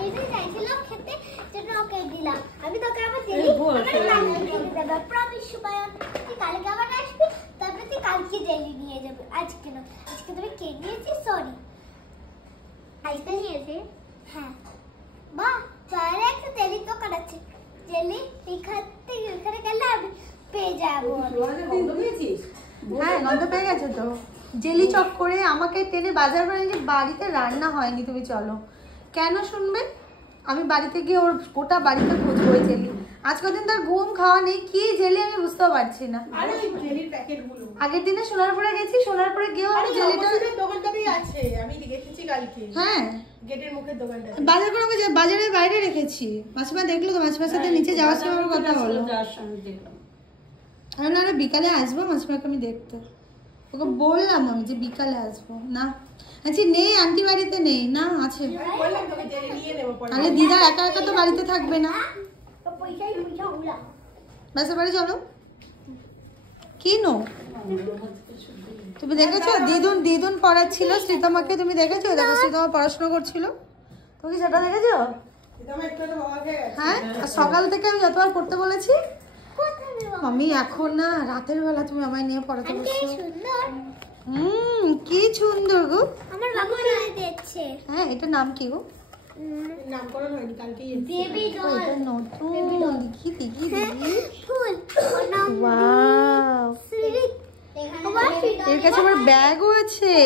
আইসে চাইছিলাম খেতে যেটা ওকে দিলাম আমি তোকে আবার দিলি কালকে দেব প্রমিস সুবায়ন তুই কালকে আবার আসবি তারপরে তুই কালকে জেলি নিয়ে যাবে আজকে না আজকে তুমি কেক নিয়েছিস সরি আইসে নিয়েছে হ্যাঁ বাহ তাহলে একটা জেলি তো কাটাচ্ছে জেলি এখানে গেলে আমি পেয়ে যাবো হ্যাঁ গন্ধ পেয়ে গেছে তো জেলি চপ করে আমাকে টেনে বাজার করে যে বাড়িতে রান্না হয়নি তুমি চলো কেন শুনবে আমি বাড়িতে গিয়ে ওর গোটা বাড়িতে খুঁজবো ওই জেলি আজ কদিন তার ঘুম খাওয়া নেই কি জেলি আমি বুঝতেও পারছি না আগের দিনে সোনারপুরে গেছি সোনারপুরে গিয়েও আমি জেলিটা দোকানটাতেই আছে আমি দেখেছি কালকে হ্যাঁ গেটের মুখের দোকানটা বাজার করে আমি বাজারের বাইরে রেখেছি মাসিমা দেখলো তো মাসিমার সাথে নিচে যাওয়ার সময় কথা হলো আমি না বিকালে আসবো মাসিমাকে আমি দেখতে ওকে বললাম আমি যে বিকালে আসবো না আচ্ছা নেই আন্টি বাড়িতে নেই না আছে আরে দিদা একা একা তো বাড়িতে থাকবে না বাসা বাড়ি চলো কি নো তুমি দেখেছো দিদুন পড়াচ্ছিল শ্রীতমাকে তুমি দেখেছো দেখো শ্রীতমা পড়াশোনা করছিল তুমি সেটা দেখেছো হ্যাঁ সকাল থেকে আমি যতবার পড়তে বলেছি আমি এখন না রাতের বেলা তুমি আমায় নিয়ে পড়াতে বসছো কি সুন্দর গো আমার বাবু কিনে দিয়েছে হ্যাঁ এটা নাম কি গো নামকরণ হয়নি কালকেই বেবি ডল এটা নতুন দেখি ফুল ওর নাম ওয়াও সুরিত এর কাছে আমার ব্যাগও আছে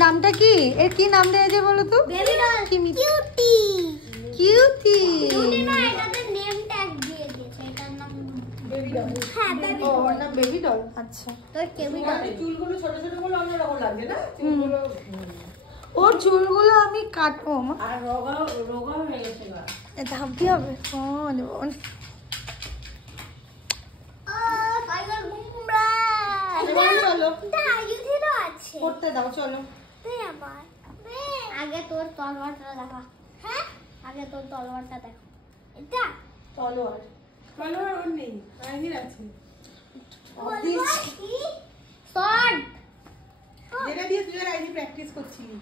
নামটা কি এর কি নাম দিয়েছে বলো তো বেবি ডল কিউটি কিউটি না এটাতে নেম ট্যাগ দিয়ে দিয়েছে এটার নাম বেবি ডল হ্যাঁ বেবি ও ডল ওর নাম বেবি ডল আচ্ছা তোর বেবি ডল চুলগুলো ছোট ছোট গুলো অন্যরকম লাগে না চুলগুলো ওর চুলগুলো আমি কাটবো মা আর রোগা হয়ে গেছে না এটা কি হবে ফোন টাইগার বুমরা চলো এটা আয়ুধেরও আছে পড়তে দাও চলো তুই আমার আগে তোর তলোয়ারটা দেখা হ্যাঁ আগে তোর তলোয়ারটা দেখা এটা তলোয়ার তলোয়ার ওর নেই আইনের আছে শর্ট যেটা দিয়ে তুই আর আইনি প্র্যাকটিস করছিলি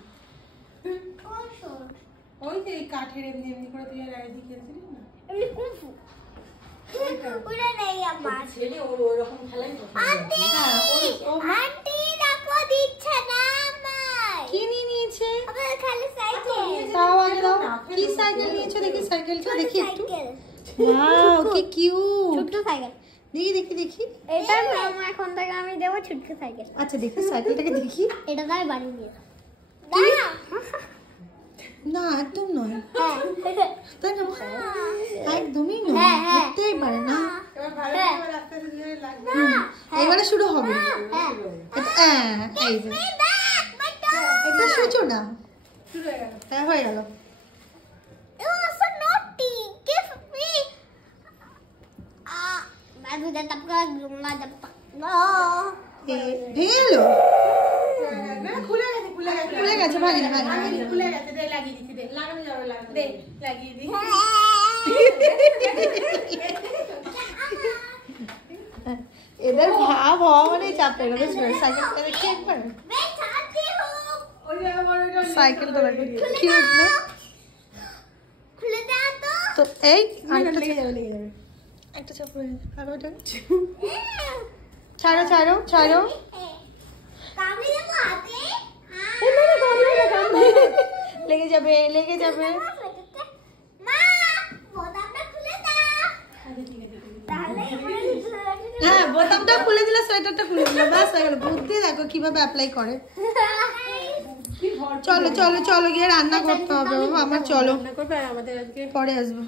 কোন শর্ট ওই যে এই কাঠের এমনি এমনি করে তুই আর আইনি খেলছিলি না এমনি কুনফু ওটা নেই আমার ছেলে ওরকম খেলাই আন্টি আন্টি দেখো দিচ্ছে না আমায় কি নিয়েছে আবার খালি সাইকেল তাও আগে দাও কি সাইকেল নিয়েছো দেখি সাইকেলটা দেখি একটু ওয়াও কি কিউট ছোট সাইকেল দেখি এটার নাম এখন থেকে আমি দেব ছোট সাইকেল আচ্ছা দেখি সাইকেলটাকে দেখি এটা তাই বানিয়ে দিয়ে না একদম নয় হ্যাঁ তাই না একদমই নয় হতেই পারে না এবার ভালো করে আস্তে আস্তে ধীরে লাগবে এবারে শুরু হবে এই যে এটা সূচনা শুরু হয়ে গেল হ্যাঁ হয়ে গেল ভেঙে এলো না খুলে গেছে ভাগি না খুলে গেছে দে লাগিয়ে দিছি দে লাগানো যাবে দে লাগিয়ে দি এদের ভাব হওয়া মানে চাপের সাইকেলটা দেখি একবার সাইকেলটা দেখো কিউট না তো এই আরেকটা লেগে যাবে একটা চাপ হয়ে গেছে আর ওটা ছাড়ো লেগে যাবে হ্যাঁ বোতামটা খুলে দিলে সোয়েটারটা খুলে দিলে বাস হয়ে গেল বুদ্ধি দেখো কিভাবে অ্যাপ্লাই করে চলো গিয়ে রান্না করতে হবে বাবা আমার চলো আমাদের আজকে পরে আসবো